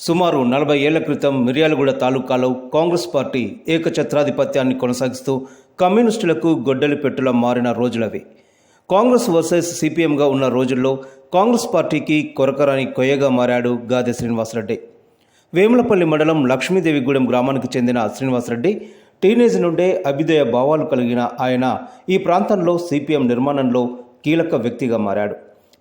సుమారు నలభై ఏళ్ళ క్రితం మిర్యాలగూడ తాలూకాలో కాంగ్రెస్ పార్టీ ఏకఛత్రాధిపత్యాన్ని కొనసాగిస్తూ కమ్యూనిస్టులకు గొడ్డలి పెట్టులా మారిన రోజులవి. కాంగ్రెస్ వర్సెస్ సిపిఎంగా ఉన్న రోజుల్లో కాంగ్రెస్ పార్టీకి కొరకరాని కొయ్యగా మారాడు గాదె శ్రీనివాసరెడ్డి. వేములపల్లి మండలం లక్ష్మీదేవిగూడెం గ్రామానికి చెందిన శ్రీనివాసరెడ్డి టీనేజ్ నుండే అభ్యుదయ భావాలు కలిగిన ఆయన ఈ ప్రాంతంలో సిపిఎం నిర్మాణంలో కీలక వ్యక్తిగా మారాడు.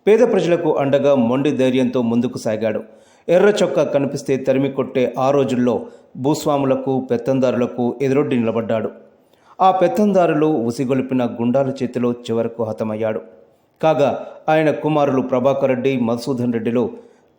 పేద ప్రజలకు అండగా మొండి ధైర్యంతో ముందుకు సాగాడు. ఎర్ర చొక్కా కనిపిస్తే తరిమి కొట్టే ఆ రోజుల్లో భూస్వాములకు పెత్తందారులకు ఎదురొడ్డి నిలబడ్డాడు. ఆ పెత్తందారులు ఉసిగొలిపిన గుండాల చేతిలో చివరకు హతమయ్యాడు. కాగా ఆయన కుమారులు ప్రభాకర్ రెడ్డి మధుసూదన్ రెడ్డిలు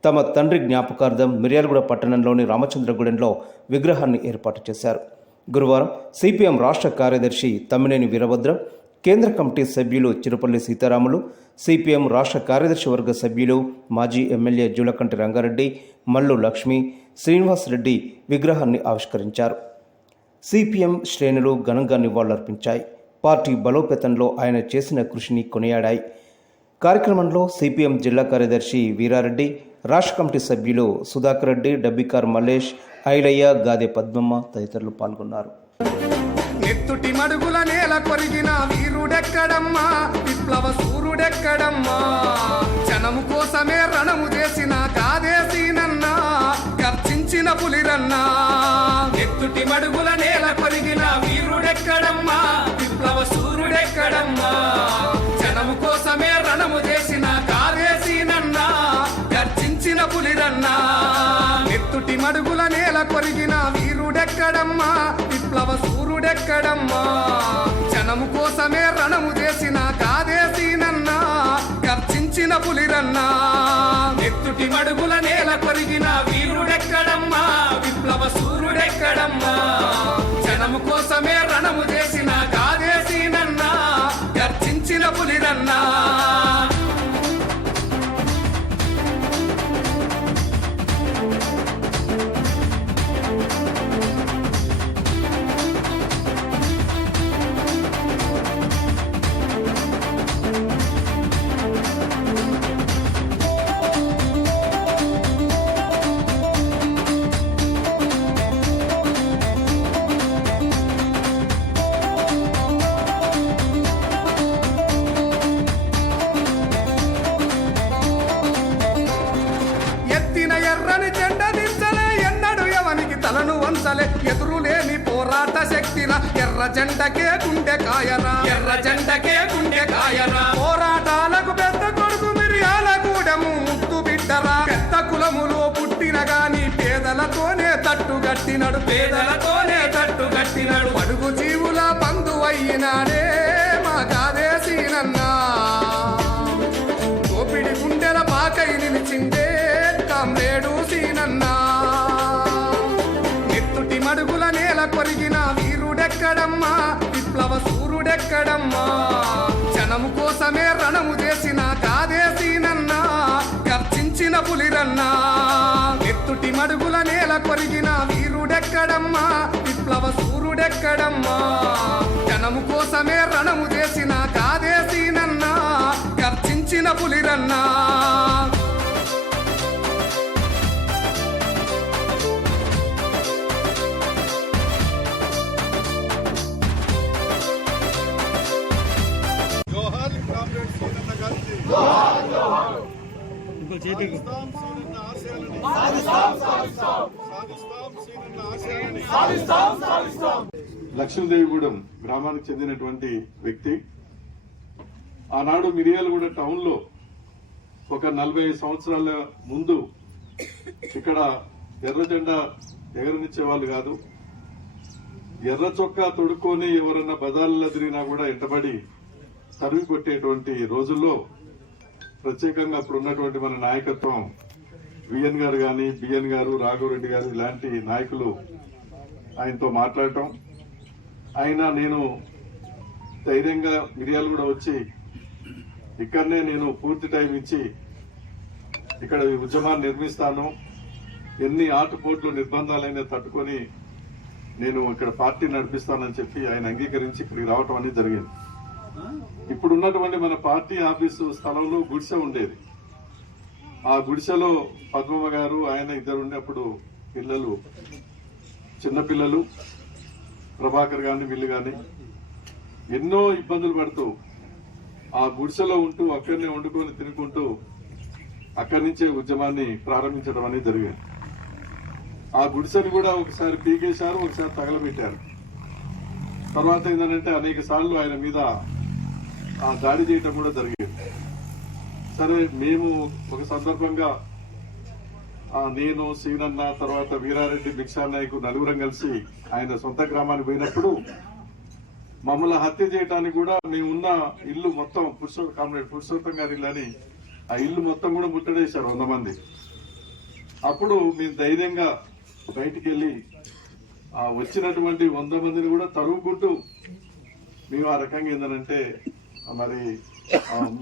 తమ తండ్రి జ్ఞాపకార్థం మిర్యాలగూడ పట్టణంలోని రామచంద్రగూడెంలో విగ్రహాన్ని ఏర్పాటు చేశారు. గురువారం సిపిఎం రాష్ట్ర కార్యదర్శి తమ్మినేని వీరభద్రం కేంద్ర కమిటీ సభ్యులు చిరుపల్లి సీతారాములు సిపిఎం రాష్ట్ర కార్యదర్శి వర్గ సభ్యులు మాజీ ఎమ్మెల్యే జూలకంటి రంగారెడ్డి మల్లు లక్ష్మి శ్రీనివాస్ రెడ్డి విగ్రహాన్ని ఆవిష్కరించారు. సిపిఎం శ్రేణులు ఘనంగా నివాళులర్పించాయి. పార్టీ బలోపేతంలో ఆయన చేసిన కృషిని కొనియాడాయి. కార్యక్రమంలో సిపిఎం జిల్లా కార్యదర్శి వీరారెడ్డి రాష్ట్ర కమిటీ సభ్యులు సుధాకర్ రెడ్డి డబ్బికార్ మల్లేష్ ఐలయ్య గాదె పద్మమ్మ తదితరులు పాల్గొన్నారు. నెత్తుటి మడుగుల నేల కొరిగిన వీరుడెక్కడమ్మా? విప్లవ సూర్యుడెక్కడమ్మా జనము కోసమే రణము చేసిన కాదేసీనన్నా గర్జించిన పులిరన్నా? నెత్తుటి మడుగుల నేల కొరిగిన వీరుడెక్కడమ్మా? విప్లవ సూర్యుడెక్కడమ్మా మడుగుల నేల కొరిగిన వీరుడెక్కడమ్మా? విప్లవ సూర్యుడెక్కడమ్మా జనము కోసమే రణము చేసిన కాదేసీనన్నా గర్జించిన పులిరన్నా? నెత్తుటి మడుగుల నేల కొరిగిన వీరుడెక్కడమ్మా? విప్లవ సూర్యుడెక్కడమ్మా జనము కోసమే రణము చేసిన తట్టు పేదలతోనే తట్టు కట్టినడు. అడుగు జీవుల బంధువయ్యినాడే మా కాదేశీనన్నా దోపిడి గుండెల పాకై నిలిచిందే కామ్రేడు సీనన్నా. నెత్తుటి మడుగుల నేల కొరిగిన వీరుడెక్కడమ్మా? విప్లవ సూర్యుడెక్కడమ్మా జనము కోసమే మడుగుల నేల కొరిగిన వీరుడెక్కడమ్మా? విప్లవ సూర్యుడెక్కడమ్మా జనము కోసమే రణము చేసిన కాదేసీనన్నా గర్జించిన పులిరన్నా? జోహార్ కామ్రేడ్ సీనన్న గాంధీ లక్ష్మీదేవిగూడెం గ్రామానికి చెందినటువంటి వ్యక్తి. ఆనాడు మిరియాలగూడ టౌన్లో ఒక నలభై సంవత్సరాల ముందు ఇక్కడ ఎర్ర జెండా ఎగరనిచ్చే వాళ్ళు కాదు. ఎర్ర చొక్కా తొడుక్కొని ఎవరన్నా బజార్లలో తిరిగినా కూడా ఎంటబడి తరిమి కొట్టేటువంటి రోజుల్లో ప్రత్యేకంగా అప్పుడు ఉన్నటువంటి మన నాయకత్వం విఎన్ గారు కానీ బిఎన్ గారు రాఘవరెడ్డి గారు ఇలాంటి నాయకులు ఆయనతో మాట్లాడటం. అయినా నేను ధైర్యంగా మిరియాలు కూడా వచ్చి ఇక్కడనే నేను పూర్తి టైం ఇచ్చి ఇక్కడ ఈ ఉద్యమాన్ని నిర్మిస్తాను. ఎన్ని ఆటుపోట్లు నిర్బంధాలైనా తట్టుకొని నేను ఇక్కడ పార్టీ నడిపిస్తానని చెప్పి ఆయన అంగీకరించి ఇక్కడికి రావటం అనేది జరిగింది. ఇప్పుడున్నటువంటి మన పార్టీ ఆఫీసు స్థలంలో గుడిసె ఉండేది. ఆ గుడిసెలో పద్మమ్మ గారు ఆయన ఇద్దరు ఉన్నప్పుడు పిల్లలు చిన్నపిల్లలు ప్రభాకర్ గాని వీళ్ళు గాని ఎన్నో ఇబ్బందులు పడుతూ ఆ గుడిసెలో ఉంటూ అక్కడనే వండుకొని తినుకుంటూ అక్కడి నుంచే ఉద్యమాన్ని ప్రారంభించడం అనేది జరిగింది. ఆ గుడిసెని కూడా ఒకసారి పీకేశారు ఒకసారి తగలబెట్టారు. తర్వాత ఏంటంటే అనేక సార్లు ఆయన మీద ఆ దాడి చేయటం కూడా జరిగింది. సరే మేము ఒక సందర్భంగా నేను సీనన్న తర్వాత వీరారెడ్డి భిక్షా నాయకు నలుగురం కలిసి ఆయన సొంత గ్రామానికి పోయినప్పుడు మమ్మల్ని హత్య చేయడానికి కూడా మేమున్న ఇల్లు మొత్తం పురుషో కామ్రేడ్ పురుషోత్తం గారి ఇల్లు అని ఆ ఇల్లు మొత్తం కూడా ముట్టడేశారు వంద మంది. అప్పుడు మేము ధైర్యంగా బయటికి వెళ్ళి ఆ వచ్చినటువంటి వంద మందిని కూడా తరుగుకుంటూ మేము ఆ రకంగా ఏంటంటే మరి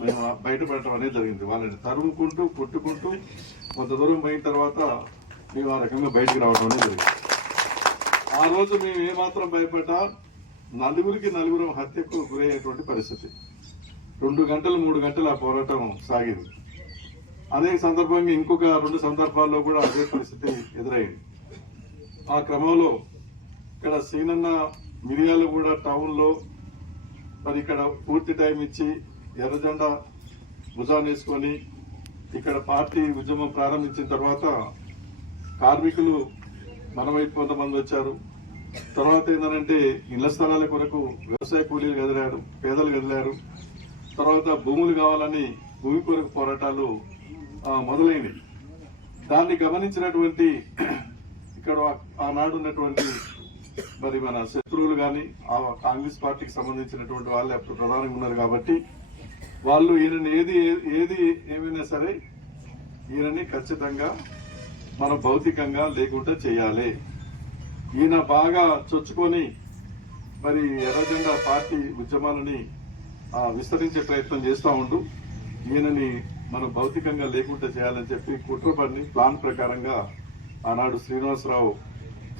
మేము బయటపడటం అనేది జరిగింది. వాళ్ళని తరుముకుంటూ కొట్టుకుంటూ కొంత దూరం పోయిన తర్వాత మేము ఆ రకంగా బయటకు రావడం అనేది జరిగింది. ఆ రోజు మేము ఏమాత్రం భయపడ్డా నలుగురికి నలుగురు హత్యకు గురయ్యేటువంటి పరిస్థితి. రెండు గంటలు మూడు గంటలు ఆ పోరాటం సాగింది. అదే సందర్భంగా ఇంకొక రెండు సందర్భాల్లో కూడా అదే పరిస్థితి ఎదురైంది. ఆ క్రమంలో ఇక్కడ సీనన్న మిరియాలు కూడా టౌన్లో మరి ఇక్కడ పూర్తి టైం ఇచ్చి ఎర్రజెండా భుజాన్ని ఇక్కడ పార్టీ ఉద్యమం ప్రారంభించిన తర్వాత కార్మికులు మన వైపు కొంతమంది వచ్చారు. తర్వాత ఏంటంటే ఇళ్ళ స్థలాల కొరకు వ్యవసాయ కూలీలు కదిలారు పేదలు కదిలారు. తర్వాత భూములు కావాలని భూమి కొరకు పోరాటాలు మొదలైనవి. దాన్ని గమనించినటువంటి ఇక్కడ ఆనాడు ఉన్నటువంటి మరి మన శత్రువులు కానీ ఆ కాంగ్రెస్ పార్టీకి సంబంధించినటువంటి వాళ్ళే అప్పుడు ప్రధానంగా ఉన్నారు కాబట్టి వాళ్ళు ఈయనని ఏది ఏది ఏమైనా సరే ఈయనని ఖచ్చితంగా మనం భౌతికంగా లేకుండా చేయాలి. ఈయన బాగా చొచ్చుకొని మరి ఎర్రజెండా పార్టీ ఉద్యమాలని విస్తరించే ప్రయత్నం చేస్తూ ఉండు. ఈయనని మనం భౌతికంగా లేకుండా చేయాలని చెప్పి కుట్రపడిని ప్లాన్ ప్రకారంగా ఆనాడు శ్రీనివాసరావు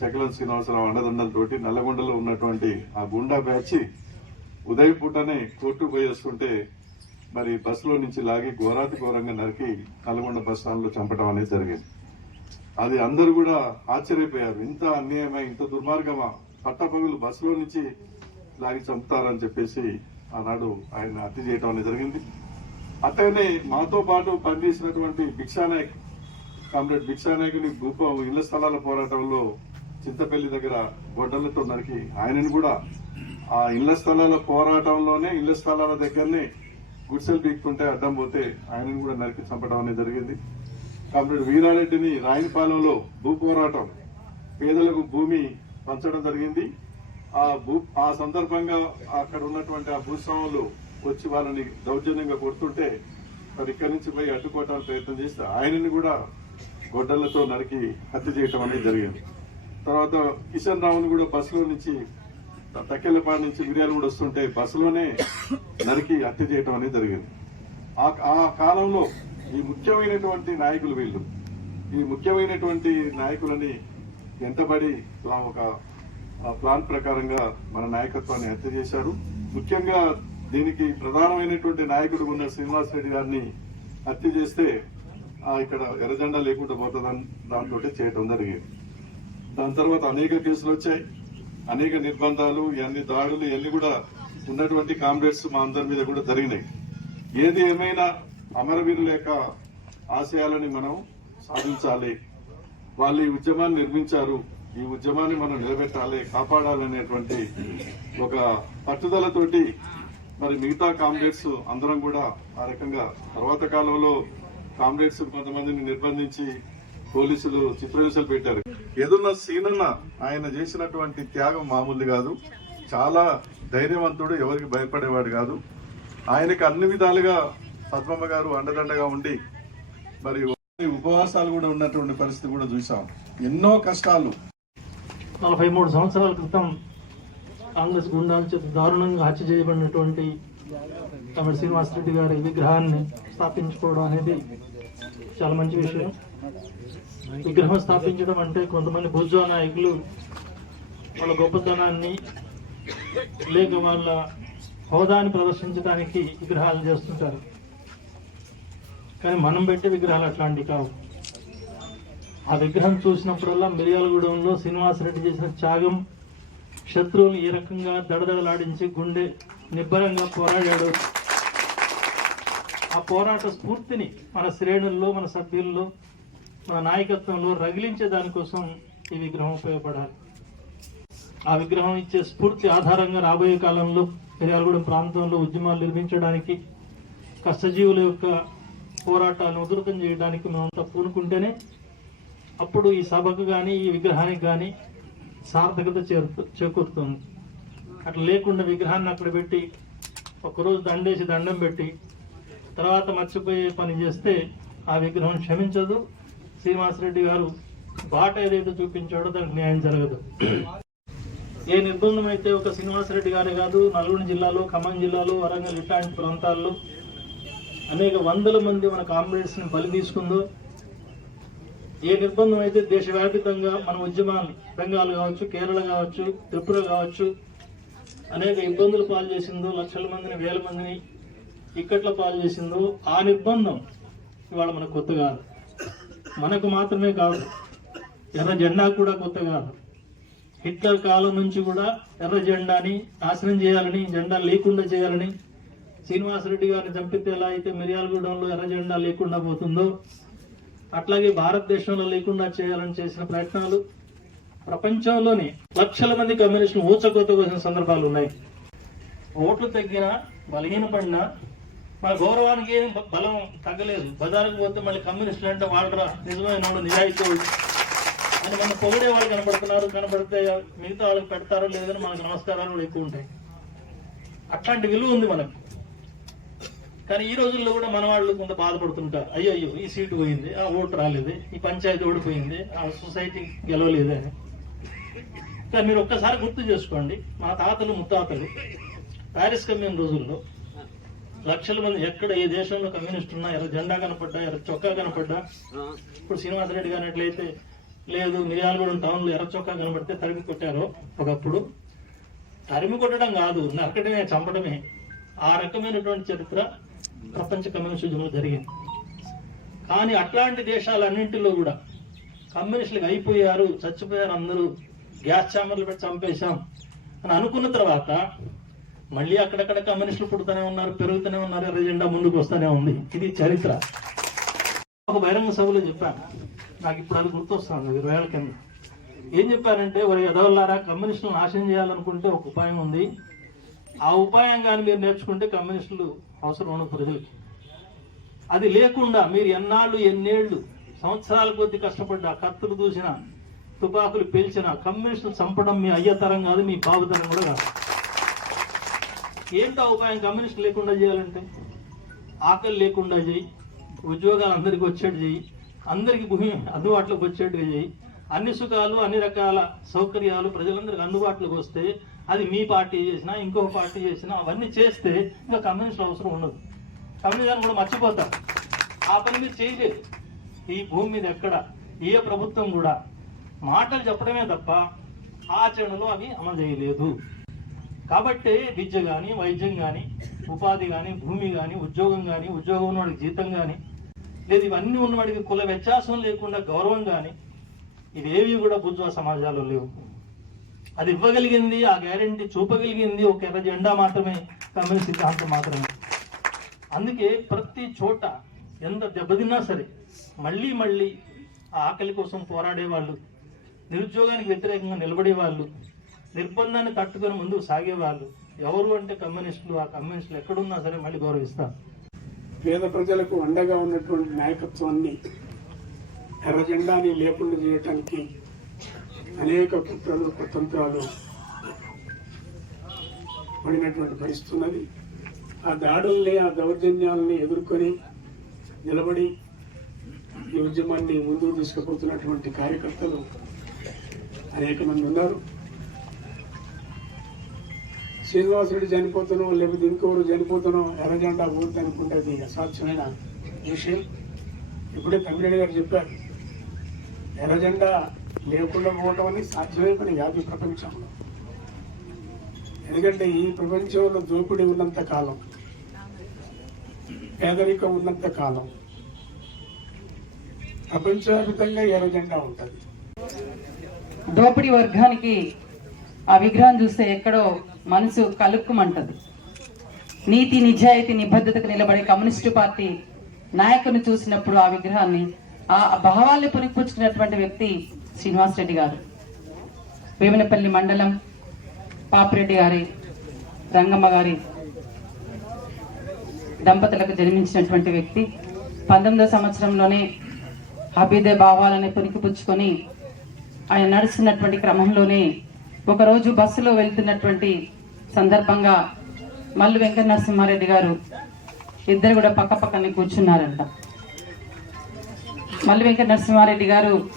చకలం శ్రీనివాసరావు అండదండలతోటి నల్లగొండలో ఉన్నటువంటి ఆ గుండా బ్యాచి ఉదయం పూటనే కోర్టు పోయి వస్తుంటే మరి బస్సులో నుంచి లాగి ఘోరాతి ఘోరంగా నరికి నల్గొండ బస్ స్టాండ్లో చంపడం అనేది జరిగింది. అది అందరూ కూడా ఆశ్చర్యపోయారు. ఇంత అన్యాయమా ఇంత దుర్మార్గమా? పట్టపగులు బస్సులో నుంచి లాగి చంపుతారని చెప్పేసి ఆనాడు ఆయన హత్య చేయటం అనేది జరిగింది. అట్టనే మాతో పాటు పనిచేసినటువంటి భిక్షానాయక్ కామ్రేడ్ భిక్షానాయకుని భూపం ఇళ్ళ స్థలాల పోరాటంలో చింతపల్లి దగ్గర గొడ్డలతో నరికి ఆయనను కూడా ఆ ఇళ్ళ స్థలాల పోరాటంలోనే ఇళ్ళ స్థలాల దగ్గరనే గుడిసెలు పీక్తుంటే అడ్డం పోతే ఆయనను కూడా నరికి చంపడం అనేది జరిగింది. కామ్రేడ్ వీరారెడ్డిని రాయనిపాలెంలో భూ పోరాటం పేదలకు భూమి పంచడం జరిగింది. ఆ భూ ఆ సందర్భంగా అక్కడ ఉన్నటువంటి ఆ భూస్వాములు వచ్చి వాళ్ళని దౌర్జన్యంగా కొడుతుంటే మరి ఇక్కడి నుంచి పోయి అడ్డుకోవటానికి ప్రయత్నం చేస్తే ఆయనని కూడా గొడ్డలతో నరికి హత్య చేయటం అనేది జరిగింది. తర్వాత కిషన్ రావుని కూడా బస్సులో నుంచి తక్కెళ్ళపాడు నుంచి మిర్యాలు కూడా వస్తుంటే బస్సులోనే నరికి హత్య చేయటం అనేది జరిగింది. ఆ ఆ కాలంలో ఈ ముఖ్యమైనటువంటి నాయకులు వీళ్ళు. ఈ ముఖ్యమైనటువంటి నాయకులని ఎంతబడి ఒక ప్లాన్ ప్రకారంగా మన నాయకత్వాన్ని హత్య చేశారు. ముఖ్యంగా దీనికి ప్రధానమైనటువంటి నాయకుడు ఉన్న శ్రీనివాస్ రెడ్డి గారిని హత్య చేస్తే ఇక్కడ ఎర్రజెండా లేకుండా పోతుందని దాంతో చేయటం జరిగింది. దాని తర్వాత అనేక కేసులు వచ్చాయి. అనేక నిర్బంధాలు ఇవన్నీ దాడులు ఇవన్నీ కూడా ఉన్నటువంటి కామ్రేడ్స్ మా అందరి మీద కూడా జరిగినాయి. ఏది ఏమైనా అమరవీరుల యొక్క ఆశయాలని మనం సాధించాలి. వాళ్ళు ఈ ఉద్యమాన్ని నిర్మించారు. ఈ ఉద్యమాన్ని మనం నిలబెట్టాలి కాపాడాలనేటువంటి ఒక పట్టుదలతోటి మరి మిగతా కామ్రేడ్స్ అందరం కూడా ఆ రకంగా తర్వాత కాలంలో కామ్రేడ్స్ కొంతమందిని నిర్బంధించి పోలీసులు చిత్రహింసలు పెట్టారు. ఎదున్న సీనన్న ఆయన చేసినటువంటి త్యాగం మామూలు కాదు. చాలా ధైర్యవంతుడు ఎవరికి భయపడేవాడు కాదు. ఆయనకి అన్ని విధాలుగా పద్మమ్మ గారు అండదండగా ఉండి మరి ఉపవాసాలు కూడా ఉన్నటువంటి పరిస్థితి కూడా చూసాం ఎన్నో కష్టాలు. నలభై మూడు సంవత్సరాల క్రితం కాంగ్రెస్ గుండాల చేత దారుణంగా హత్య చేయబడినటువంటి తమిళ శ్రీనివాసరెడ్డి గారి విగ్రహాన్ని స్థాపించుకోవడం అనేది చాలా మంచి విషయం. విగ్రహం స్థాపించడం అంటే కొంతమంది భుజా నాయకులు వాళ్ళ గొప్పతనాన్ని లేక వాళ్ళ హోదాన్ని ప్రదర్శించడానికి విగ్రహాలు చేస్తుంటారు. కానీ మనం పెట్టే విగ్రహాలు అట్లాంటివి కావు. ఆ విగ్రహం చూసినప్పుడల్లా మిర్యాలగూడెంలో శ్రీనివాసరెడ్డి చేసిన త్యాగం శత్రువులు ఈ రకంగా దడదడలాడించి గుండె నిబ్బరంగా పోరాడాడు. ఆ పోరాట స్ఫూర్తిని మన శ్రేణుల్లో మన సభ్యుల్లో మన నాయకత్వంలో రగిలించే దానికోసం ఈ విగ్రహం ఉపయోగపడాలి. ఆ విగ్రహం ఇచ్చే స్ఫూర్తి ఆధారంగా రాబోయే కాలంలో పెరియాలగూడెం ప్రాంతంలో ఉద్యమాలు నిర్మించడానికి కష్టజీవుల యొక్క పోరాటాలను ఉధృతం చేయడానికి మేమంతా పూనుకుంటేనే అప్పుడు ఈ సభకు కానీ ఈ విగ్రహానికి కానీ సార్థకత చేరుతూ చేకూరుతుంది. అట్లా లేకుండా విగ్రహాన్ని అక్కడ పెట్టి ఒకరోజు దండేసి దండం పెట్టి తర్వాత మర్చిపోయే పని చేస్తే ఆ విగ్రహం క్షమించదు శ్రీనివాసరెడ్డి గారు బాట ఏదైతే చూపించాడో దానికి న్యాయం జరగదు. ఏ నిర్బంధం అయితే ఒక శ్రీనివాసరెడ్డి గారే కాదు నల్గొండ జిల్లాలో ఖమ్మం జిల్లాలో వరంగల్ ఇట్లాంటి ప్రాంతాల్లో అనేక వందల మంది మన కామ్రేడ్స్ని బలి తీసుకుందో ఏ నిర్బంధం అయితే దేశవ్యాపితంగా మన ఉద్యమాలు బెంగాల్ కావచ్చు కేరళ కావచ్చు త్రిపుర కావచ్చు అనేక ఇబ్బందులు పాలు చేసిందో లక్షల మందిని వేల మందిని ఇక్కట్ల పాలు చేసిందో ఆ నిర్బంధం ఇవాళ మనకు కొత్త కాదు. మనకు మాత్రమే కాదు. ఎర్ర జెండా కూడా కొత్త కాదు హిట్లర్ కాలం నుంచి కూడా ఎర్ర జెండాని నాశనం చేయాలని జెండా లేకుండా చేయాలని శ్రీనివాసరెడ్డి గారిని చంపితే ఎలా అయితే మిర్యాలగూడెంలో ఎర్ర జెండా లేకుండా పోతుందో అట్లాగే భారతదేశంలో లేకుండా చేయాలని చేసిన ప్రయత్నాలు ప్రపంచంలోని లక్షల మంది కమ్యూనిస్టులు ఊచకోత కోసిన సందర్భాలు ఉన్నాయి. ఓట్లు తగ్గినా బలహీనపడినా మన గౌరవానికి ఏం బలం తగ్గలేదు. బజారుకు పోతే మళ్ళీ కమ్యూనిస్టులు అంటే వాళ్ళరా? నిజమైన వాళ్ళు నిజాయితీ అని మన పొగిడే వాళ్ళు కనపడుతున్నారు కనపడితే మిగతా వాళ్ళకి పెడతారో లేదని మనకు నమస్కారాలు కూడా ఎక్కువ ఉంటాయి. అట్లాంటి విలువ ఉంది మనకు. కానీ ఈ రోజుల్లో కూడా మన వాళ్ళు కొంత బాధపడుతుంటారు. అయ్యో అయ్యో ఈ సీటు పోయింది ఆ ఓటు రాలేదు ఈ పంచాయతీ ఓడిపోయింది ఆ సొసైటీ గెలవలేదు అని కానీ మీరు ఒక్కసారి గుర్తు చేసుకోండి. మా తాతలు ముత్తాతలు ప్యారిస్ కమ్యూన్ రోజుల్లో లక్షల మంది ఎక్కడ ఏ దేశంలో కమ్యూనిస్ట్ ఉన్నా ఎర్ర జెండా కనపడ్డా ఎర్ర చొక్కా కనపడ్డా ఇప్పుడు శ్రీనివాసరెడ్డి గారు ఎట్లయితే లేదు మిర్యాలగూడెం టౌన్లో ఎర్ర చొక్కా కనపడితే తరిమి కొట్టారో ఒకప్పుడు. తరిమి కొట్టడం కాదు నరకడమే చంపడమే ఆ రకమైనటువంటి చరిత్ర ప్రపంచ కమ్యూనిస్ట్ ఉద్యమంలో జరిగింది. కానీ అట్లాంటి దేశాలన్నింటిలో కూడా కమ్యూనిస్టులకు అయిపోయారు చచ్చిపోయారు అందరూ గ్యాస్ ఛాంబర్లు పెట్టి చంపేశాం అని అనుకున్న తర్వాత మళ్ళీ అక్కడక్కడ కమ్యూనిస్టులు పుడుతూనే ఉన్నారు పెరుగుతూనే ఉన్నారు ఎజెండా ముందుకు వస్తూనే ఉంది. ఇది చరిత్ర. ఒక బహిరంగ సభలో చెప్పాను. నాకు ఇప్పుడు అది గుర్తొస్తుంది ఇరవై ఏళ్ళ కింద. ఏం చెప్పారంటే ఒక ఎదవల్లారా కమ్యూనిస్టులు నాశనం చేయాలనుకుంటే ఒక ఉపాయం ఉంది. ఆ ఉపాయం కానీ మీరు నేర్చుకుంటే కమ్యూనిస్టులు అవసరం ఉండదు ప్రజలకి. అది లేకుండా మీరు ఎన్నాళ్ళు ఎన్నేళ్ళు సంవత్సరాల కొద్ది కష్టపడ్డా కత్తులు దూసిన తుపాకులు పేల్చిన కమ్యూనిస్టులు చంపడం మీ అయ్యతరం కాదు మీ బాబుతరం కూడా కాదు. ఏంటో ఉపాయం? కమ్యూనిస్ట్ లేకుండా చేయాలంటే? ఆకలి లేకుండా చేయి. ఉద్యోగాలు అందరికి వచ్చేట్టు చేయి. అందరికి భూమి అందుబాటులోకి వచ్చేట్టుగా చేయి. అన్ని సుఖాలు అన్ని రకాల సౌకర్యాలు ప్రజలందరికీ అందుబాటులోకి వస్తే అది మీ పార్టీ చేసినా ఇంకొక పార్టీ చేసినా అవన్నీ చేస్తే ఇంకా కమ్యూనిస్టులు అవసరం ఉండదు. కమ్యూనిజాన్ని కూడా మర్చిపోతారు ఆ పని మీరు చేయలేదు. ఈ భూమి మీద ఎక్కడ? ఏ ప్రభుత్వం కూడా మాటలు చెప్పడమే తప్ప ఆచరణలో అవి అమలు చేయలేదు. కాబట్టి విద్య కానీ వైద్యం కానీ ఉపాధి కానీ భూమి కానీ ఉద్యోగం కానీ ఉద్యోగం ఉన్నవాడికి జీతం కానీ లేదు ఇవన్నీ ఉన్నవాడికి కుల వ్యత్యాసం లేకుండా గౌరవం కానీ ఇవేవి కూడా బుజ్వా సమాజాల్లో లేవు. అది ఇవ్వగలిగింది ఆ గ్యారెంటీ చూపగలిగింది ఒక ఎర్ర జెండా మాత్రమే కమ్యూనిస్ట్ సిద్ధాంతం మాత్రమే. అందుకే ప్రతి చోట ఎంత దెబ్బతిన్నా సరే మళ్ళీ మళ్ళీ ఆ ఆకలి కోసం పోరాడే వాళ్ళు నిరుద్యోగానికి వ్యతిరేకంగా నిలబడే వాళ్ళు నిర్బంధాన్ని తట్టుకొని ముందుకు సాగేవాళ్ళు. ఎవరు అంటే కమ్యూనిస్టులు ఆ కమ్యూనిస్టులు ఎక్కడున్నా సరే మళ్ళీ గౌరవిస్తారు. పేద ప్రజలకు అండగా ఉన్నటువంటి నాయకత్వాన్ని ఎర్ర జెండాని లేకుండా చేయటానికి అనేక కుట్రలు కుతంత్రాలు పడినటువంటి పరిస్థితి ఉన్నది. ఆ దాడుల్ని ఆ దౌర్జన్యాలని ఎదుర్కొని నిలబడి ఈ ఉద్యమాన్ని ముందుకు తీసుకుపోతున్నటువంటి కార్యకర్తలు అనేక మంది ఉన్నారు. శ్రీనివాసుడు చనిపోతున్నాం లేకపోతే ఇంకోరు చనిపోతున్నాం ఎర్ర జెండా ఊరిది అనుకుంటే అది అసాధ్యమైన విషయం. ఇప్పుడే తమ్మిరెడ్డి గారు చెప్పారు ఎర్ర జెండా లేకుండా పోవటం అనేది సాధ్యమే పని కాదు ప్రపంచంలో. ఎందుకంటే ఈ ప్రపంచంలో దోపిడీ ఉన్నంత కాలం పేదరికం ఉన్నంత కాలం ప్రపంచవ్యాప్తంగా ఎర్ర జెండా ఉంటుంది. దోపిడీ వర్గానికి ఆ విగ్రహం చూస్తే ఎక్కడో మనసు కలుక్కుమంటది. నీతి నిజాయితీ నిబద్ధతకు నిలబడే కమ్యూనిస్టు పార్టీ నాయకుని చూసినప్పుడు ఆ విగ్రహాన్ని ఆ భావాల్ని పునిపుచ్చుకున్నటువంటి వ్యక్తి శ్రీనివాస్ రెడ్డి గారు. వేమనపల్లి మండలం పాపిరెడ్డి గారి రంగమ్మ గారి దంపతులకు జన్మించినటువంటి వ్యక్తి. పంతొమ్మిదో సంవత్సరంలోనే అభ్యుదయ భావాలని పునికిపుచ్చుకొని ఆయన నడుస్తున్నటువంటి క్రమంలోనే ఒకరోజు బస్సులో వెళ్తున్నటువంటి సందర్భంగా మల్లు వెంకట నరసింహారెడ్డి గారు ఇద్దరు కూడా పక్క పక్కనే కూర్చున్నారంట. మల్లు వెంకట నరసింహారెడ్డి గారు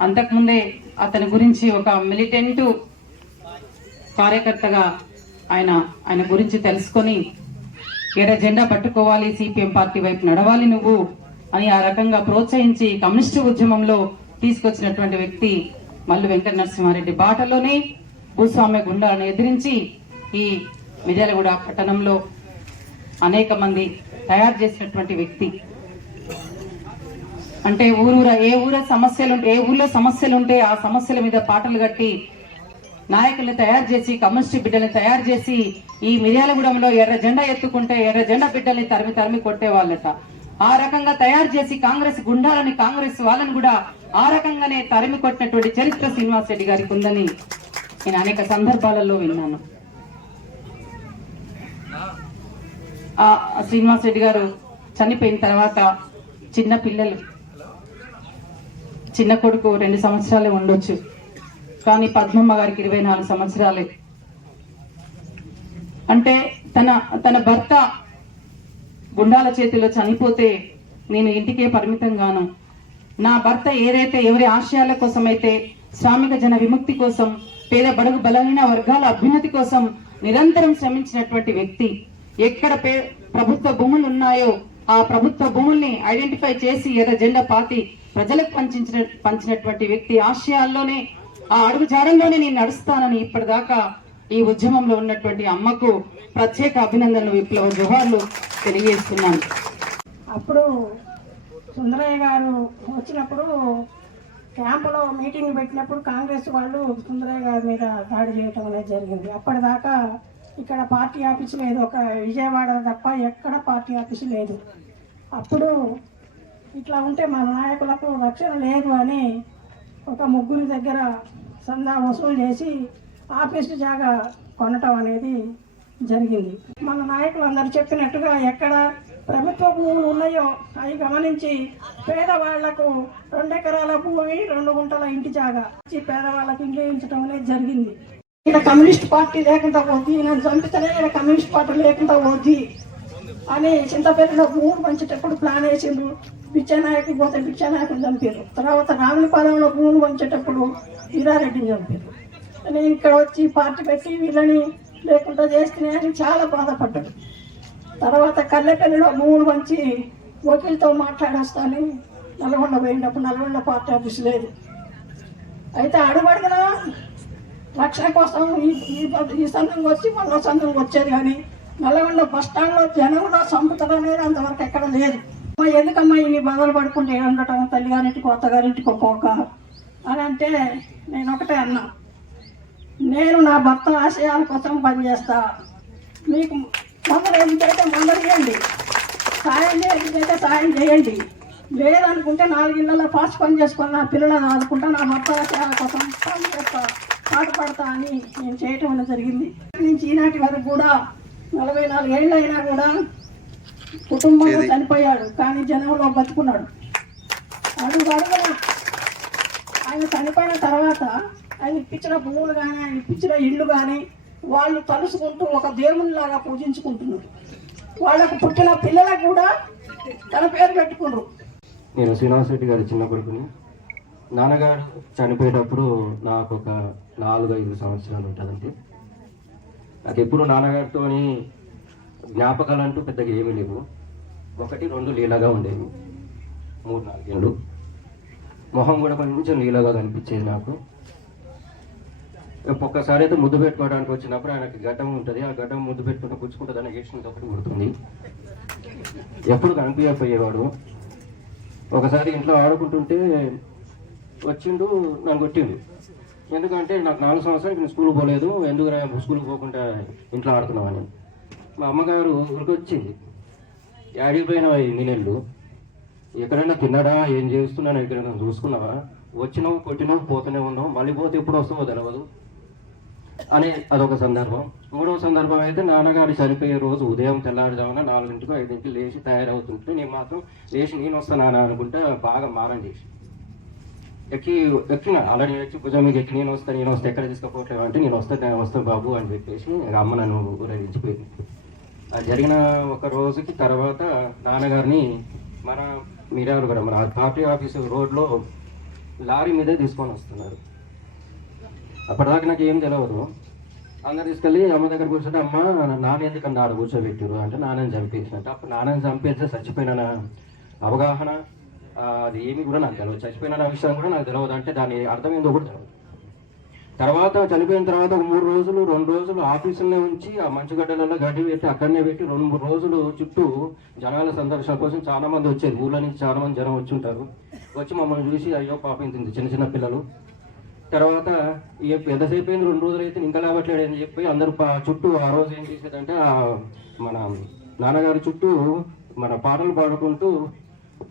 అంతకుముందే అతని గురించి ఒక మిలిటెంట్ కార్యకర్తగా ఆయన ఆయన గురించి తెలుసుకొని ఎర్ర జెండా పట్టుకోవాలి సిపిఎం పార్టీ వైపు నడవాలి నువ్వు అని ఆ రకంగా ప్రోత్సహించి కమ్యూనిస్టు ఉద్యమంలో తీసుకొచ్చినటువంటి వ్యక్తి మల్లు వెంకట నరసింహారెడ్డి బాటలోనే భూస్వామ్య గుండాలను ఎదిరించి ఈ మిర్యాలగూడ పట్టణంలో అనేక మంది తయారు చేసినటువంటి వ్యక్తి. అంటే ఊరూర ఏ ఊర సమస్యలు ఏ ఊర్లో సమస్యలు ఉంటే ఆ సమస్యల మీద పాటలు కట్టి నాయకుల్ని తయారు చేసి కమ్యూనిస్ట్ బిడ్డల్ని తయారు చేసి ఈ మిర్యాలగూడెంలో ఎర్ర జెండా ఎత్తుకుంటే ఎర్ర జెండా బిడ్డల్ని తరిమి తరిమి కొట్టేవాళ్ళట. ఆ రకంగా తయారు చేసి కాంగ్రెస్ గుండాలని కాంగ్రెస్ వాళ్ళని కూడా ఆ రకంగానే తరిమి కొట్టినటువంటి చరిత్ర శ్రీనివాస్ రెడ్డి గారికి ఉందని నేను అనేక సందర్భాలలో విన్నాను. ఆ శ్రీనివాస్ రెడ్డి గారు చనిపోయిన తర్వాత చిన్న పిల్లలు చిన్న కొడుకు రెండు సంవత్సరాలే ఉండొచ్చు. కానీ పద్మమ్మ గారికి ఇరవై నాలుగు సంవత్సరాలే. అంటే తన తన భర్త గుండాల చేతిలో చనిపోతే నేను ఇంటికే పరిమితం గాను నా భర్త ఏదైతే ఎవరి ఆశయాల కోసమైతే శ్రామిక జన విముక్తి కోసం పేద బడుగు బలహీన వర్గాల అభ్యున్నతి కోసం నిరంతరం శ్రమించినటువంటి వ్యక్తి ఎక్కడ పే ప్రభుత్వ భూములు ఉన్నాయో ఆ ప్రభుత్వ భూముల్ని ఐడెంటిఫై చేసి ఎర్ర జెండా పాతి ప్రజలకు పంచిన పంచినటువంటి వ్యక్తి ఆశయాల్లోనే ఆ అడుగు జాడల్లోనే నేను నడుస్తానని ఇప్పటిదాకా ఈ ఉద్యమంలో ఉన్నటువంటి అమ్మకు ప్రత్యేక అభినందనలు విప్లవ జోహార్లు తెలియజేస్తున్నాను. అప్పుడు సుందరయ్య గారు వచ్చినప్పుడు క్యాంపులో మీటింగ్ పెట్టినప్పుడు కాంగ్రెస్ వాళ్ళు సుందరయ్య గారి మీద దాడి చేయటం అనేది జరిగింది. అప్పటిదాకా ఇక్కడ పార్టీ ఆఫీస్ లేదు. ఒక విజయవాడ తప్ప ఎక్కడ పార్టీ ఆఫీస్ లేదు. అప్పుడు ఇట్లా ఉంటే మన నాయకులకు రక్షణ లేదు అని ఒక ముగ్గురి దగ్గర సందా వసూలు చేసి ఆఫీసు జాగా కొనటం అనేది జరిగింది. మన నాయకులు అందరు చెప్పినట్టుగా ఎక్కడ ప్రభుత్వ భూములు ఉన్నాయో అవి గమనించి పేదవాళ్ళకు రెండు ఎకరాల భూమి రెండు గుంటల ఇంటి జాగా ఇచ్చి పేదవాళ్ళకి ఇంటి అనేది జరిగింది. ఇక్కడ కమ్యూనిస్ట్ పార్టీ లేకుండా పోద్ది నన్ను చంపితేనే ఇక్కడ కమ్యూనిస్ట్ పార్టీ లేకుండా పోద్ది అని చింతపేటలో భూములు పంచేటప్పుడు ప్లాన్ వేసిండ్రు పిచ్చనాయకుడు పోతే పిచ్చనాయకుని చంపారు తర్వాత రాములపాలెంలో భూములు పంచేటప్పుడు వీరారెడ్డిని చంపారు నేను ఇక్కడ వచ్చి పార్టీ పెట్టి వీళ్ళని లేకుండా చేస్తే అని చాలా బాధపడ్డాడు తర్వాత కల్లెపల్లిలో మూడు మంచి వకీల్తో మాట్లాడేస్తాను నల్గొండ పోయినప్పుడు నల్గొండ పార్టీ ఆఫీస్ లేదు. అయితే అడుగడుగునా రక్షణ కోసం ఈ ఈ- సంఘం వచ్చి మళ్ళీ సంఘం వచ్చేది కానీ నల్గొండ బస్ స్టాండ్లో జనంలో చంపుతారు అనేది అంతవరకు ఎక్కడ లేదు. అమ్మ ఎందుకమ్మా ఇన్ని బాధలు పడుకుంటే ఉండటం తల్లిగారింటికి కొత్తగారింటికి పోక అని అంటే నేను ఒకటే అన్నా. నేను నా భర్త ఆశయాల కోసం పనిచేస్తా. మీకు మొదలు ఎందుకైతే మొదలు చేయండి సాయం చేయకపోతే సాయం చేయండి. లేదనుకుంటే నాలుగిళ్ళలో పాస్ పని చేసుకొని నా పిల్లలను ఆదుకుంటా నా భర్త ఆశయాల కోసం పని చేస్తా పాటు పడతా అని నేను చేయటం అనేది జరిగింది. నుంచి ఈనాటి వరకు కూడా నలభై నాలుగు ఏళ్ళు అయినా కూడా కుటుంబంలో చనిపోయాడు కానీ జనంలో బతుకున్నాడు. అడుగు అడుగున ఆయన చనిపోయిన తర్వాత ఆయన ఇప్పించిన భూములు కానీ ఆయన ఇప్పించిన ఇల్లు కానీ వాళ్ళు తలుసుకుంటూ ఒక దేవునిలాగా పూజించుకుంటున్నారు. వాళ్ళకు పుట్టిన పిల్లలకు కూడా తన పేరు పెట్టుకున్నారు నేను శ్రీనివాస్ రెడ్డి గారి చిన్న కొడుకుని. నాన్నగారు చనిపోయేటప్పుడు నాకు ఒక నాలుగు ఐదు సంవత్సరాలు ఉంటుందండి. నాకు ఎప్పుడు నాన్నగారితో జ్ఞాపకాలు అంటూ పెద్దగా ఏమీ లేవు. ఒకటి రెండు లీలగా ఉండేవి. మూడు నాలుగేళ్ళు మొహం కూడా కొంచెం లీలగా కనిపించేది నాకు. ఒక్కొక్కసారి అయితే ముద్దు పెట్టుకోవడానికి వచ్చినప్పుడు ఆయనకి గడ్డం ఉంటుంది. ఆ గడ్డం ముద్దు పెట్టుకుంటే పుచ్చుకుంటుంది అని ఏడ్చిన ఒకటి గుర్తుంది ఎప్పుడు కనిపించకపోయేవాడు. ఒకసారి ఇంట్లో ఆడుకుంటుంటే వచ్చిండు నన్ను కొట్టిండు. ఎందుకంటే నాకు నాలుగు సంవత్సరాలు నేను స్కూల్కి పోలేదు. ఎందుకు రా స్కూల్కి పోకుండా ఇంట్లో ఆడుతున్నామని మా అమ్మగారు ఊరికి వచ్చింది. ఆడిపోయిన ఇన్ని నెలలు ఎక్కడైనా తిన్నాడా? ఏం చేస్తున్నాను ఎక్కడైనా చూసుకున్నావా? వచ్చినావు? కొట్టినావు? పోతూనే ఉన్నావు? మళ్ళీ పోతే ఎప్పుడు వస్తావో తెలియదు అనే అదొక సందర్భం. మూడవ సందర్భం అయితే నాన్నగారు చనిపోయే రోజు ఉదయం తెల్లారుజామున నాలుగింటికి ఐదింటికి లేచి తయారవుతుంటే నేను మాత్రం లేచి నేను వస్తాను నాన్న అనుకుంటే బాగా మారం చేసి. ఎక్కి ఎక్కిన ఆల్రెడీ వచ్చి భుజం మీకు ఎక్కి నేను వస్తాను నేను వస్తే ఎక్కడ తీసుకుపోవట్లేదు అంటే నేను వస్తాను నేను వస్తాను బాబు అని చెప్పేసి అమ్మ నన్ను ఊరేగించిపోయింది. అది జరిగిన ఒక రోజుకి తర్వాత నాన్నగారిని మన మిర్యాలగూడ మన పార్టీ ఆఫీస్ రోడ్లో లారీ మీదే తీసుకొని వస్తున్నారు. అప్పటిదాకా నాకు ఏం తెలియదు అందరు తీసుకెళ్ళి అమ్మ దగ్గర కూర్చుంటే అమ్మ నాన్న ఎందుకు ఆడ కూర్చోబెట్టారు అంటే నాన్నని చంపేసినట్టు. అప్పుడు నాన్నని చంపేస్తే చచ్చిపోయిన అవగాహన అది ఏమి కూడా నాకు తెలియదు చచ్చిపోయిన విషయం కూడా నాకు తెలియదు అంటే దాని అర్థం ఏందో కూడా తెలియదు తర్వాత చనిపోయిన తర్వాత ఒక మూడు రోజులు రెండు రోజులు ఆఫీసులోనే ఉంచి ఆ మంచుగడ్డలలో గడ్డి పెట్టి అక్కడనే పెట్టి రెండు మూడు రోజులు చుట్టూ జనాల సందర్శన కోసం చాలా మంది వచ్చేది. ఊళ్ళో నుంచి చాలా మంది జనం వచ్చి ఉంటారు. వచ్చి మమ్మల్ని చూసి అయ్యో పాపించింది చిన్న చిన్న పిల్లలు. తర్వాత ఎంతసేపు అయింది రెండు రోజులు అయితే ఇంకా లేవట్లేడు అని చెప్పి అందరు చుట్టూ ఆ రోజు ఏం చేసేదంటే ఆ మన నాన్నగారి చుట్టూ మన పాటలు పాడుకుంటూ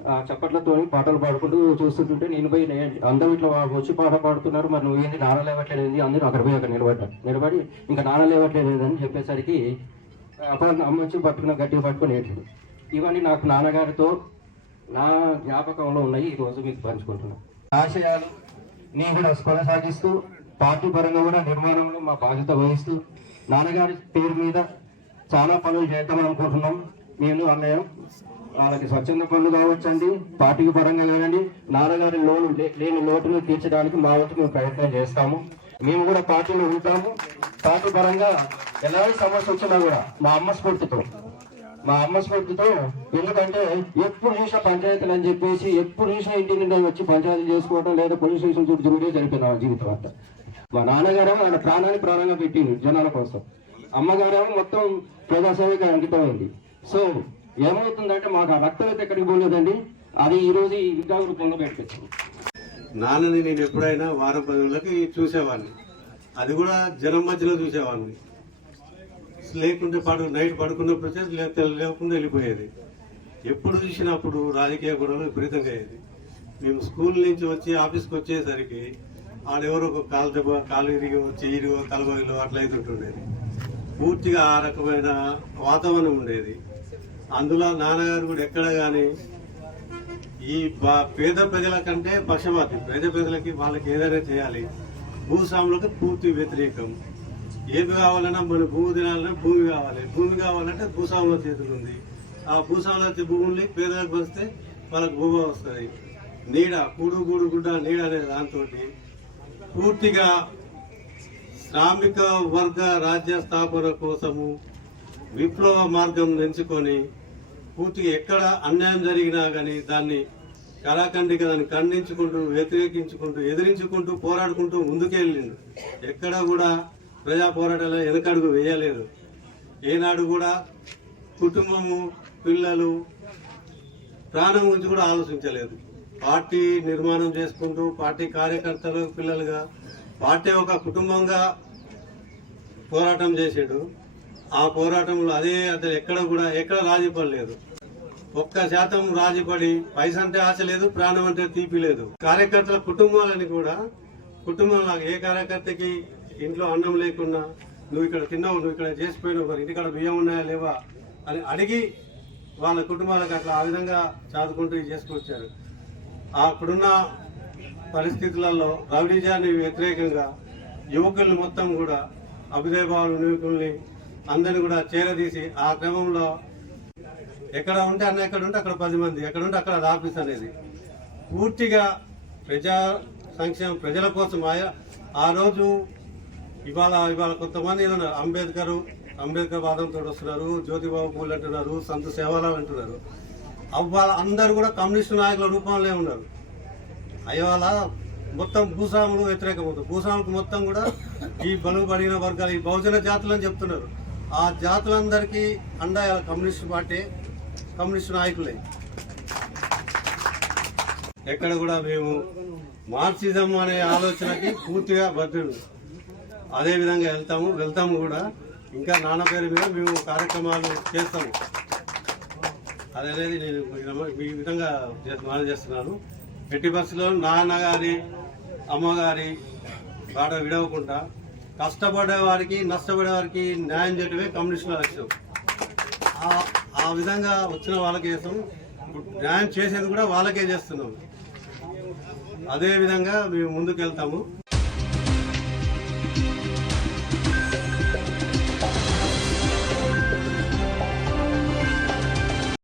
ఆ చప్పట్లతో పాటలు పాడుకుంటూ చూస్తుంటుంటే నేను పోయి అందరూ ఇట్లా వచ్చి పాట పాడుతున్నారు. మరి నువ్వేంది నాన్న లేవట్లేదు అందరూ అక్కడ పోయి అక్కడ నిలబడ్డా నిలబడి ఇంకా నాన్న లేవట్లేదు అని చెప్పేసరికి అప్పుడు అమ్మ వచ్చి పట్టుకున్న గట్టిగా పట్టుకుని ఏడ్చింది ఇవన్నీ నాకు నాన్నగారితో నా జ్ఞాపకంలో ఉన్నాయి. ఈ రోజు మీకు పంచుకుంటున్నాను. ఆశయాలు నీ కూడా కొనసాగిస్తూ పార్టీ పరంగా కూడా నిర్మాణంలో మా బాధ్యత వహిస్తూ నాన్నగారి పేరు మీద చాలా పనులు చేద్దాం అనుకుంటున్నాం. నేను అన్నయ్య వాళ్ళకి స్వచ్ఛంద పనులు కావచ్చండి పార్టీకి పరంగా కానివ్వండి నాన్నగారి లోను లేని లోటును తీర్చడానికి మా వంతు మేము ప్రయత్నం చేస్తాము. మేము కూడా పార్టీలో ఉంటాము. పార్టీ పరంగా ఎలాంటి సమస్య వచ్చినా కూడా మా అమ్మ స్ఫూర్తితో మా అమ్మ స్ఫూర్తితో ఎందుకంటే ఎప్పుడు చూసిన పంచాయతీలు అని చెప్పేసి ఎప్పుడు చూసిన ఇంటి నుండి వచ్చి పంచాయతీలు చేసుకోవడం లేదా పోలీస్ స్టేషన్ చుట్టూ తిరుగుడే జరిపింది మా జీవితం అంతా. మా నాన్నగారేమో ఆయన ప్రాణాన్ని ప్రాణంగా పెట్టింది జనాల కోసం. అమ్మగారేమో మొత్తం ప్రజాసేవకి అంకితమైంది సో ఏమవుతుందంటే మాకు ఆ రక్తం అయితే ఎక్కడికి పోలేదండి. అది ఈరోజు రోజు ఈ విద్యా రూపంలో పెట్టింది నాన్నని నేను ఎప్పుడైనా వారం పది చూసేవాడిని. అది కూడా జనం మధ్యలో చూసేవాడిని. లేకుంటే పడు నైట్ పడుకున్నప్పుడు వచ్చేసి లేకుండా వెళ్ళిపోయేది. ఎప్పుడు చూసినప్పుడు రాజకీయ గొడవలు విపరీతంగా అయ్యేది. మేము స్కూల్ నుంచి వచ్చి ఆఫీస్కి వచ్చేసరికి ఆడెవరో ఒక కాలు దెబ్బ కాలు ఇరిగో చెయ్యిరిగో తలబగిలో అట్లా అవుతుంటుండేది పూర్తిగా ఆ రకమైన వాతావరణం ఉండేది. అందులో నాన్నగారు కూడా ఎక్కడ కానీ ఈ పేద ప్రజల కంటే పక్షపాతి. పేద ప్రజలకి వాళ్ళకి ఏదైనా చేయాలి. భూస్వాములకు పూర్తి వ్యతిరేకం. ఏమి కావాలన్నా మన భూమి తినాలన్నా భూమి కావాలి. భూమి కావాలంటే భూస్వాముల చేతులు ఉంది. ఆ భూస్వాముల భూముల్ని పేదలకు వస్తే వాళ్ళకు భూమి వస్తుంది. నీడ కూడు కూడు గుడ్డ నీడ అనే దాంతో పూర్తిగా శ్రామిక వర్గ రాజ్య స్థాపన కోసము విప్లవ మార్గం ఎంచుకొని పూర్తిగా ఎక్కడ అన్యాయం జరిగినా కానీ దాన్ని కళాఖండిగా దాన్ని ఖండించుకుంటూ వ్యతిరేకించుకుంటూ ఎదిరించుకుంటూ పోరాడుకుంటూ ముందుకెళ్ళిండు ఎక్కడ కూడా ప్రజా పోరాటాలు ఎదకడుగు వేయలేదు. ఏనాడు కూడా కుటుంబము పిల్లలు ప్రాణం గురించి కూడా ఆలోచించలేదు. పార్టీ నిర్మాణం చేసుకుంటూ పార్టీ కార్యకర్తలు పిల్లలుగా పార్టీ ఒక కుటుంబంగా పోరాటం చేసాడు. ఆ పోరాటంలో అదే అతను ఎక్కడ కూడా ఎక్కడ రాజీపడలేదు. ఒక్క శాతం రాజీపడి పైసంటే పైస అంటే ఆశ లేదు ప్రాణం అంటే తీపి లేదు. కార్యకర్తల కుటుంబాలని కూడా కుటుంబంలో ఏ కార్యకర్తకి ఇంట్లో అన్నం లేకున్నా నువ్వు ఇక్కడ తిన్నావు నువ్వు ఇక్కడ చేసిపోయినావు మరి ఇంటికాడ బియ్యం ఉన్నాయా లేవా అని అడిగి వాళ్ళ కుటుంబాలకు అట్లా ఆ విధంగా చాదుకుంటూ చేసుకొచ్చారు. అప్పుడున్న పరిస్థితులలో రౌడీజాన్ని వ్యతిరేకంగా యువకుల్ని మొత్తం కూడా అభిదయభావులు భావన యువకుల్ని అందరిని కూడా చేరదీసి ఆ క్రమంలో ఎక్కడ ఉంటే అన్న ఎక్కడ ఉంటే అక్కడ పది మంది ఎక్కడ ఉంటే అక్కడ ఆఫీస్ అనేది. పూర్తిగా ప్రజా సంక్షేమం ప్రజల కోసం ఆయా ఆ రోజు ఇవాళ ఇవాళ కొంతమంది అంబేద్కర్ అంబేద్కర్ వాదంతో వస్తున్నారు జ్యోతిబాబు పూలు అంటున్నారు సంత సేవలాల్ అంటున్నారు. అవ్వాల అందరూ కూడా కమ్యూనిస్టు నాయకుల రూపంలో ఉన్నారు. అయ్యవాళ్ళ మొత్తం భూస్వాములు వ్యతిరేకం అవుతుంది భూస్వాములకు మొత్తం కూడా ఈ బలుగు పడిన వర్గాలు ఈ బహుజన జాతులు అని చెప్తున్నారు. ఆ జాతులందరికీ అండ కమ్యూనిస్ట్ పార్టీ కమ్యూనిస్ట్ నాయకులే. ఎక్కడ కూడా మేము మార్క్సిజం అనే ఆలోచనకి పూర్తిగా భద్రులు అదే విధంగా వెళ్తాము వెళ్తాము కూడా. ఇంకా నాన్న పేరు మీద మేము కార్యక్రమాలు చేస్తాము. అదనేది నేను ఈ విధంగా- ఈ మనం చేస్తున్నాను. ఎట్టి బస్సులో నాన్నగారి అమ్మగారి బాట విడవకుండా కష్టపడేవారికి నష్టపడేవారికి నష్టపడే వారికి న్యాయం చేయడమే కమ్యూనిస్టుల లక్ష్యం. ఆ- విధంగా వచ్చిన వాళ్ళకే చేస్తాం. న్యాయం చేసేది కూడా వాళ్ళకే చేస్తున్నాం. అదే విధంగా మేము ముందుకు వెళ్తాము